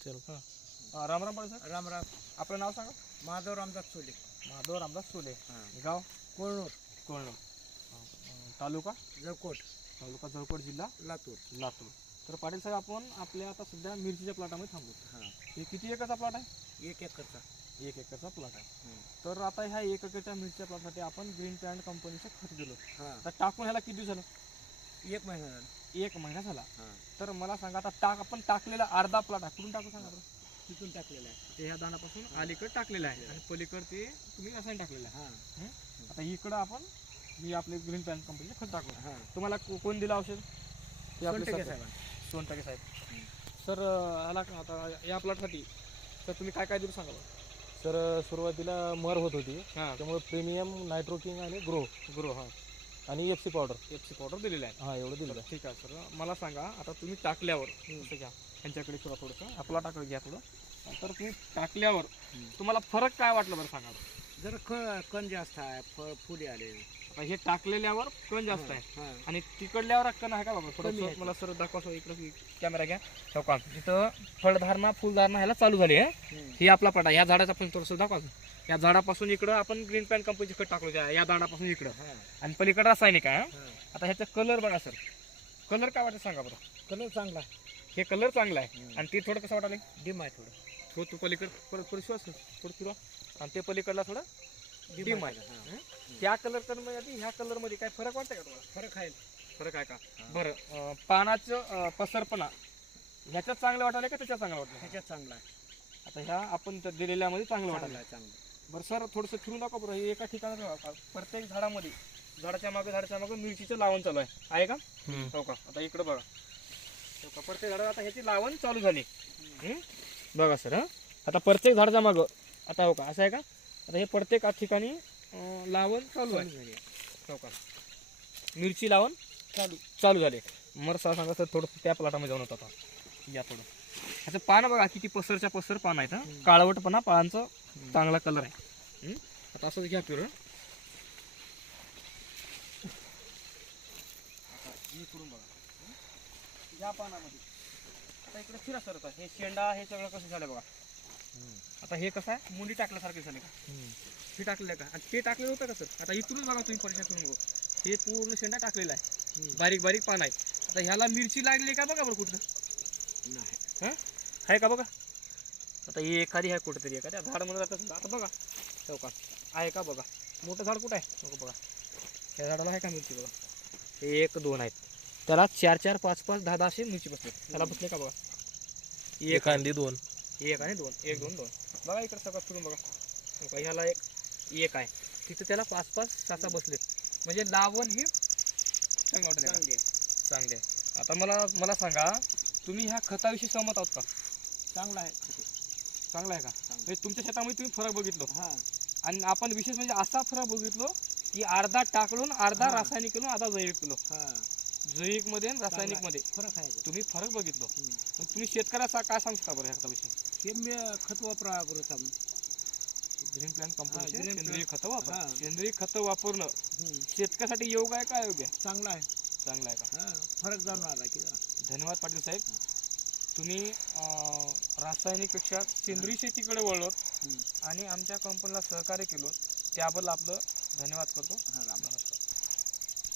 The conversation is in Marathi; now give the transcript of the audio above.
चल राम राम पाटील सर. राम राम. आपलं नाव सांगा. माधव रामदास सोले. माधव रामदास सोले. हां. गाव कोळनूर. कोळणूर. तालुका जळकोट. तालुका जळकोट, जिल्हा लातूर. लातूर. तर पाटील साहेब, आपण आपल्या आता सध्या मिरचीच्या प्लॉटामध्ये थांबलो. हां. हे किती एकरचा प्लॉट आहे? 1 एकरचा. 1 एकरचा प्लॉट आहे. हं. तर आता ह्या 1 एकरच्या मिरचीच्या प्लॉटसाठी आपण ग्रीन प्लॅन्ट कंपनीचं खत दिलं. हां. तर टाकून ह्याला किती दिवस झालं? 1 महिना झाला. 1 महिना झाला. हां. तर मला सांगा, आता आपण टाकलेला अर्धा प्लॉट आहे, कुठून टाकू सांगा बरं? तिथून टाकलेला आहे. ते ह्या दाण्यापासून अलीकडे टाकलेलं आहे आणि पलीकडे ते तुम्ही रसायन टाकलेलं आहे. हां. आता इकडं आपण ही आपले ग्रीन प्लॅन्ट कंपनीचे खत टाकू. हां. तुम्हाला कोण दिलं औषध? ते आपले सोनटके सर- साहेबांना. सोनटके साहेब. सर, ह्याला आता या प्लॉटसाठी तर तुम्ही काय काय दिलं सांगा बरं? सर, सुरुवातीला मर होत होती, हां. त्यामुळे प्रीमियम, नायट्रोकिंग आणि ग्रो ग्रो, हां, आणि एफसी पावडर, एफसी पावडर दिलेलं आहे. हा एवढं दिलं. तर ठीक आहे सर, मला सांगा, आता तुम्ही टाकल्यावर असं घ्या, ह्यांच्याकडे थोडंसं आपला टाकलं घ्या थोडं. तर तुम्ही टाकल्यावर तुम्हाला फरक काय वाटलं बरं सांगा बरं? जरा कण जास्त आहे, फुले आले. आता हे टाकलेल्यावर कण जास्त आहे हां. आणि तिकडल्यावर कण आहे का बाबा? कमी थोडं आहे. मला सर दाखवा. इकडं कॅमेरा घ्या. हो का, इथं फळधारणा फुलधारणा ह्याला चालू झाली आहे. हं. ही आपला पटा, ह्या झाडाचा पण थोडंसं दाखवा. या झाडापासून इकडं आपण ग्रीन पॅन कंपनीचे खत टाकलो, या झाडापासून इकडं, हां. आणि पलीकडे रासायनिक आहे. हां. आता ह्याचा कलर बघा सर, कलर काय वाटतं सांगा बरं? कलर चांगला आहे. हे कलर चांगला आहे. हं. आणि ते थोडं कसं वाटायला? डिम आहे थोडं. तू पलीकडे परत परिश्वास थोडं फिरवा, आणि ते पलीकडला थोडं डिम आहे. हां. त्या कलर तर मध्ये ह्या कलर मध्ये काय फरक वाटतं का तुम्हाला? फरक आहे. फरक आहे का? हां. बरं, पानाचं पसरपणा ह्याच्यात चांगलं वाटायला का त्याच्यात चांगलं वाटलं? ह्याच्यात चांगला आहे. आता ह्या आपण दिलेल्यामध्ये चांगलं चांगला वाटायला. आहे, चांगला आहे. बरं सर, थोडंसं फिरून दाखवा बरं. हे एका ठिकाणी प्रत्येक झाडामध्ये झाडाच्या मागे मिरचीचं लावण चालू आहे का? हो का. आता इकडं बघा, हो का, प्रत्येक झाडाला आता ह्याची लावण चालू झाली. बघा सर, हां, आता प्रत्येक झाडाच्या मागं आता हो का असं आहे का? आता हे प्रत्येक ठिकाणी लावण चालू आहे. हो का, मिरची लावण चालू झाले. मला सांगा सर, थोडं त्या प्लॉटामध्ये जाऊन होता आता. या थोडं ह्याचं पान बघा, किती पसरच्या पसर पान आहेत. काळवटपणा पानांचा चांगला कलर आहे. आता असंच घ्या फिरून. इकडून बघा, या पानामध्ये आता इकडे फिरा सर. आता हे शेंडा हे सगळं कसं झालं बघा. आता हे कसं आहे, मुंडी टाकल्यासारखे झाले का? हे टाकलेलं का? आणि ते टाकलेलं होतं का सर? आता इकडून बघा तुम्ही, परिचय करून बघा, हे पूर्ण शेंडा टाकलेला आहे, बारीक बारीक पान आहे. आता ह्याला मिरची लागली का बघा बरं कुठं? नाही. हां, आहे का बघा? आता ही एखादी आहे कुठेतरी, एखाद्या झाड म्हणून जातं. आता बघा, हो का, आहे का बघा? मोठं झाड कुठं आहे? हो बघा, त्या झाडाला आहे का मिरची? बघा, हे 1 2 आहेत, त्याला 4 4 5 5 10 10 असे मिरची बसले. त्याला बसले का बघा? एक अंडी 2, 1 आणि 2, 1 2 2. बघा इकडं सगळं फिरून बघा. हो का, ह्याला एक आहे, तिथं त्याला 5 5 6 6 बसलेत. म्हणजे लावण ही चांगलं वाटत चांगली आहे. चांगले आहे. आता मला सांगा, तुम्ही ह्या खताविषयी सहमत आहोत का? चांगला आहे खते. चांगला आहे का? म्हणजे तुमच्या शेतामध्ये तुम्ही फरक बघितलो, हां. आणि आपण विशेष म्हणजे असा फरक बघितलो की अर्धा टाकलून अर्धा हां. रासायनिक केलो, अर्धा जैविक केलो. हां. जैविक मध्ये आणि रासायनिक मध्ये फरक आहे. तुम्ही फरक बघितलो. पण तुम्ही शेतकऱ्याचा काय सांगू शकता बरं ह्या खताविषयी? हे मी खत वापरा बरोबर. ग्रीन प्लॅन्ट कंपनीचे ग्रीन सेंद्रिय खतं वापर. हां. सेंद्रिय खतं वापरणं शेतकऱ्यासाठी योग्य आहे का अयोग्य आहे? चांगला आहे. चांगलं आहे का? हां, फरक जाणून आला की जरा. धन्यवाद पाटील साहेब. तुम्ही रासायनिकपेक्षा सेंद्रिय शेतीकडे वळलोत आणि आमच्या कंपनीला सहकार्य केलं, त्याबद्दल आपलं धन्यवाद करतो. हां, राम. नमस्कार.